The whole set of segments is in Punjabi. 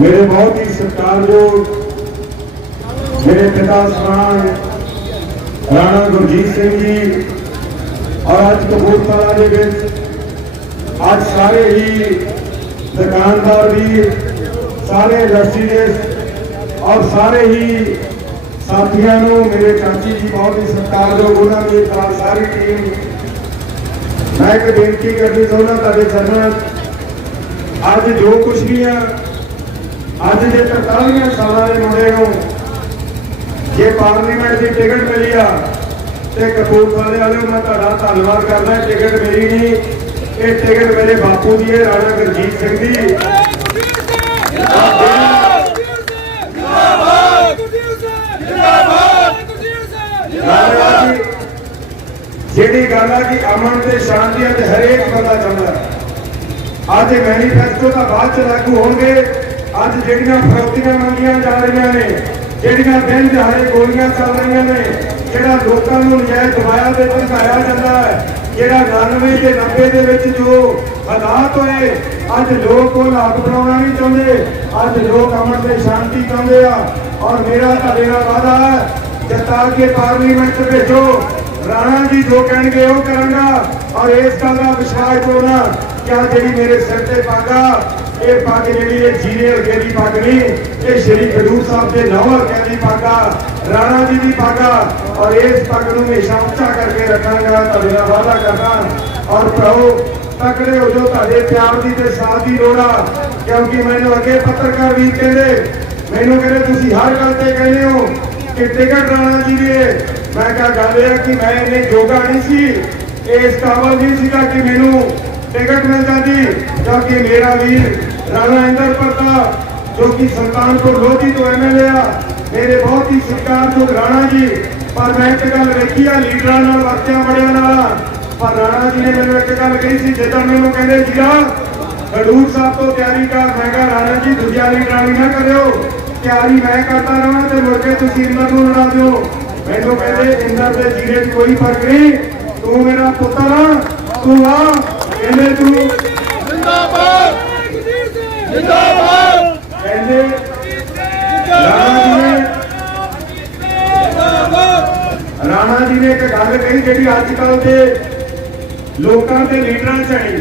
ਮੇਰੇ ਬਹੁਤ ਹੀ ਸਤਿਕਾਰਯੋਗ ਮੇਰੇ ਪਿਤਾ ਸਮਾਨ ਰਾਣਾ ਗੁਰਜੀਤ ਸਿੰਘ ਜੀ, ਔਰ ਅੱਜ ਕਪੂਰਥਲਾ ਦੇ ਵਿੱਚ, ਅੱਜ ਸਾਰੇ ਹੀ ਦੁਕਾਨਦਾਰ ਵੀ, ਸਾਰੇ ਇੰਡਸਟਰੀਜ਼ ਔਰ ਸਾਰੇ ਹੀ ਸਾਥੀਆਂ ਨੂੰ ਮੇਰੇ ਚਾਚੀ ਜੀ ਬਹੁਤ ਹੀ ਸਤਿਕਾਰਯੋਗ ਉਹਨਾਂ ਦੀ ਸਾਰੀ ਟੀਮ ਮੈਂ ਇੱਕ ਬੇਨਤੀ ਕਰਨੀ ਚਾਹੁੰਦਾ ਤੁਹਾਡੇ ਚਰਨਾਂ ਅੱਜ ਜੋ ਕੁਝ ਵੀ ਆ ਅੱਜ ਜੇ 43 ਸਾਲਾਂ ਦੇ ਮੁੰਡੇ ਨੂੰ ਜੇ ਪਾਰਲੀਮੈਂਟ ਦੀ ਟਿਕਟ ਮਿਲੀ ਆ ਤੇ ਕਪੂਰਥਲੇ ਵਾਲਿਓ ਮੈਂ ਤੁਹਾਡਾ ਧੰਨਵਾਦ ਕਰਦਾ, ਟਿਕਟ ਮੇਰੀ ਨਹੀਂ। ਇਹ ਟਿਕਟ ਮੇਰੇ ਬਾਪੂ ਦੀ ਹੈ ਰਾਣਾ ਗੁਰਜੀਤ ਸਿੰਘ ਦੀ। ਜੀ। ਜਿਹੜੀ ਗੱਲ ਆ ਕਿ ਅਮਨ ਤੇ ਸ਼ਾਂਤੀ ਅੱਜ ਹਰੇਕ ਬੰਦਾ ਚਾਹੁੰਦਾ ਅੱਜ ਮੈਨੀਫੈਸਟੋ ਤਾਂ ਬਾਅਦ ਚ ਲਾਗੂ ਹੋਣਗੇ। ਅੱਜ ਜਿਹੜੀਆਂ ਫਰੋਤੀਆਂ ਮੰਗੀਆਂ ਜਾ ਰਹੀਆਂ ਨੇ, ਜਿਹੜੀਆਂ ਦਿਨ ਦਿਹਾੜੇ ਗੋਲੀਆਂ ਚੱਲ ਰਹੀਆਂ ਨੇ, ਜਿਹੜਾ ਲੋਕਾਂ ਨੂੰ ਨਜਾਇਜ਼ ਦਬਾਇਆ ਤੇ ਧਮਕਾਇਆ ਜਾਂਦਾ ਹੈ, ਜਿਹੜਾ 99 ਤੇ 90 ਦੇ ਵਿੱਚ ਜੋ ਹਾਲਾਤ ਹੋਏ, ਅੱਜ ਲੋਕ ਉਹ ਹਾਲਾਤ ਬਣਾਉਣਾ ਨਹੀਂ ਚਾਹੁੰਦੇ, ਅੱਜ ਲੋਕ ਅਮਨ ਤੇ ਸ਼ਾਂਤੀ ਚਾਹੁੰਦੇ ਆ। ਔਰ ਮੇਰਾ ਤੁਹਾਡੇ ਨਾਲ ਵਾਅਦਾ ਹੈ ਜਤਾ ਕੇ ਪਾਰਲੀਮੈਂਟ ਭੇਜੋ, ਰਾਣਾ ਜੀ ਜੋ ਕਹਿਣਗੇ ਉਹ ਕਰਾਂਗਾ, ਔਰ ਇਸ ਗੱਲ ਦਾ ਵਿਸ਼ਵਾਸ ਕਰਨਾ ਕਿ ਜਿਹੜੀ ਮੇਰੇ ਸਿਰ ਤੇ ਪੱਗ ਆ, ਇਹ ਪੱਗ ਜਿਹੜੀ ਇਹ ਜੀਰੇ ਵਰਗੇ ਦੀ ਪੱਗ ਨਹੀਂ ਇਹ ਸ਼੍ਰੀ ਖਡੂਰ ਸਾਹਿਬ ਦੇ ਨੌ ਵਰਗੇ ਦੀ ਪਾਗਾ ਰਾਣਾ ਜੀ ਦੀ ਪਾਗਾ ਔਰ ਇਸ ਪੱਗ ਨੂੰ ਹਮੇਸ਼ਾ ਉੱਚਾ ਕਰਕੇ ਰੱਖਾਂਗਾ, ਤੁਹਾਡੇ ਨਾਲ ਵਾਅਦਾ ਕਰਦਾ। ਔਰ ਭਰਾਓ, ਤਕੜੇ ਹੋ ਜੋ ਤੁਹਾਡੇ ਪਿਆਰ ਦੀ ਤੇ ਸਾਥ ਦੀ ਲੋੜ ਆ, ਕਿਉਂਕਿ ਮੈਨੂੰ ਅੱਗੇ ਪੱਤਰਕਾਰ ਵੀ ਕਹਿੰਦੇ, ਮੈਨੂੰ ਕਹਿੰਦੇ ਤੁਸੀਂ ਹਰ ਗੱਲ ਤੇ ਕਹਿੰਦੇ ਹੋ ਕਿ ਟਿਕਟ ਰਾਣਾ ਜੀ ਦੇ ਮੈਂ ਕਿਹਾ, ਗੱਲ ਇਹ ਹੈ ਕਿ ਮੈਂ ਇਹਨੇ ਜੋਗਾ ਨਹੀਂ ਸੀ ਇਸ ਕਾਬਲ ਨਹੀਂ ਸੀਗਾ ਕਿ ਮੈਨੂੰ ਟਿਕਟ ਮਿਲ ਜਾਂਦੀ ਕਿ ਮੇਰਾ ਵੀਰ, ਰਾਣਾ ਇੰਦਰ ਪ੍ਰਤਾਪ, ਜੋ ਕਿ ਸੁਲਤਾਨਪੁਰ ਲੋਧੀ ਤੋਂ ਐਮਐਲਏ ਆ, ਮੇਰੇ ਬਹੁਤ ਹੀ ਸਤਿਕਾਰਯੋਗ ਰਾਣਾ ਜੀ, ਪਰ ਮੈਂ ਇੱਕ ਗੱਲ ਵੇਖੀ ਆ, ਲੀਡਰਾਂ ਨਾਲ ਵਰਤਿਆਂ ਬੜਿਆਂ ਨਾਲ, ਪਰ ਰਾਣਾ ਜੀ ਨੇ ਮੈਨੂੰ ਇੱਕ ਗੱਲ ਕਹੀ ਸੀ, ਜਦੋਂ ਮੈਨੂੰ ਕਹਿੰਦੇ ਜੀਰਾ ਖਡੂਰ ਸਾਹਿਬ ਤੋਂ ਤਿਆਰੀ ਕਰ, ਮੈਂ ਕਿਹਾ, ਰਾਣਾ ਜੀ ਦੂਜਿਆਂ ਦੀ ਡਰਾਣੀ ਨਾ ਕਰਿਓ, ਤਿਆਰੀ ਮੈਂ ਕਰਦਾ ਰਹਾਂ ਤੇ ਮੁੜ ਕੇ ਤੁਸੀਂ ਇੰਦਰ ਨੂੰ ਲੜਾ ਦਿਓ। ਮੈਨੂੰ ਕਹਿੰਦੇ ਇੰਦਰ ਦੇ ਜੀਰੇ 'ਚ ਕੋਈ ਫ਼ਰਕ ਨਹੀਂ, ਤੂੰ ਮੇਰਾ ਪੁੱਤਰ ਆ, ਤੂੰ ਆ ਕਹਿੰਦੇ ਤੂੰ ਕਹਿੰਦੇ ਰਾਣਾ ਜੀ ਨੇ ਰਾਣਾ ਜੀ ਨੇ ਇੱਕ ਗੱਲ ਕਹੀ ਜਿਹੜੀ ਅੱਜ ਕੱਲ ਦੇ ਲੋਕਾਂ ਦੇ ਲੀਡਰਾਂ ਚ ਆਈ।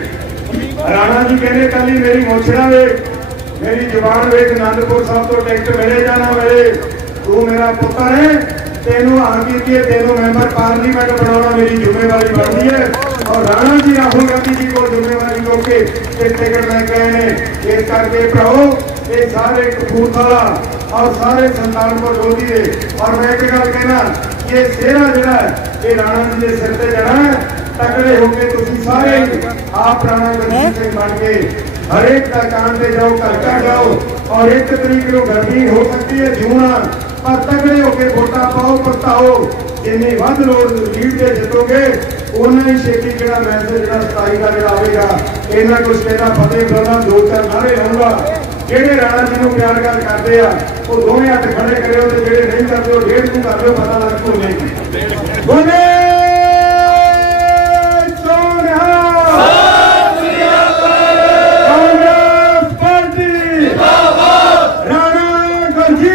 ਰਾਣਾ ਜੀ ਕਹਿੰਦੇ ਕੱਲੀ ਮੇਰੀ ਮੋਛੜਾ ਵੇ ਮੇਰੀ ਜ਼ੁਬਾਨ ਵੇਖ ਆਨੰਦਪੁਰ ਸਾਹਿਬ ਤੋਂ ਟਿਕਟ ਮਿਲੇ ਜਾਂ ਨਾ ਮਿਲੇ। ਤੂੰ ਮੇਰਾ ਪੁੱਤਰ ਹੈ ਤੈਨੂੰ ਕੀਤੀ ਹੈ ਤੈਨੂੰ ਮੈਂਬਰ ਪਾਰਲੀਮੈਂਟ ਬਣਾਉਣਾ ਮੇਰੀ ਜ਼ਿੰਮੇਵਾਰੀ ਬਣਦੀ ਹੈ ਔਰ ਰਾਣਾ ਜੀ ਰਾਹੁਲ ਗਾਂਧੀ ਜੀ ਕੋਲ ਜ਼ਿੰਮੇਵਾਰੀ ਹੋ ਕੇ ਇਹ ਟਿਕਟ ਲੈ ਕੇ ਆਏ ਨੇ ਇਸ ਕਰਕੇ ਭਰਾਓ ਇਹ ਸਾਰੇ ਕਪੂਰਥਲਾ ਔਰ ਸਾਰੇ ਸੰਤਾਨਪੁਰ ਲੋਧੀ ਦੇ ਔਰ ਮੈਂ ਇੱਕ ਗੱਲ ਕਹਿਣਾ ਕਿ ਇਹ ਸਿਹਰਾ ਜਿਹੜਾ ਇਹ ਰਾਣਾ ਜੀ ਦੇ ਸਿਰ ਤੇ ਜਾਣਾ ਤਕੜੇ ਹੋ ਕੇ ਤੁਸੀਂ ਸਾਰੇ ਆਪ ਰਾਣਾ ਗੁਰਜੀਤ ਸਿੰਘ ਬਣ ਕੇ ਹਰੇਕ ਦਾ ਕਾਨ ਤੇ ਜਾਓ, ਘਰ ਘਰ ਜਾਓ। ਔਰ ਇੱਕ ਤਰੀਕ ਨੂੰ ਗਰਮੀ ਹੋ ਸਕਦੀ ਹੈ, ਜੂਨਾ ਪਰ ਤਗੜੇ ਹੋ ਕੇ ਵੋਟਾਂ ਪਾਓ, ਪਰਤਾਓ। ਜਿੰਨੇ ਵੱਧ ਲੋੜ ਲੀਡ ਤੇ ਜਿੱਤੋਗੇ ਉਹਨਾਂ ਹੀ ਛੇਤੀ ਜਿਹੜਾ ਮੈਸੇਜ ਜਿਹੜਾ 27 ਦਾ ਜਿਹੜਾ ਆਵੇਗਾ, ਇਹਨਾਂ ਕੁਛ ਮੇਰਾ ਫਤਿਹ ਬਣਾ ਦੋ ਚਾਰ ਨਾਰੇ ਆਉਂਗਾ ਜਿਹੜੇ ਰਾਣਾ ਜੀ ਨੂੰ ਪਿਆਰ ਗੱਲ ਕਰਦੇ ਆ, ਉਹ ਦੋਵੇਂ ਹੱਥ ਖੜੇ ਕਰਿਓ ਤੇ ਜਿਹੜੇ ਨਹੀਂ ਕਰਦੇ, ਉਹ ਡੇਢ ਨੂੰ ਕਰਦੇ ਪਤਾ ਲੱਗ ਕੋ ਨਹੀਂ। ਰਾਣਾ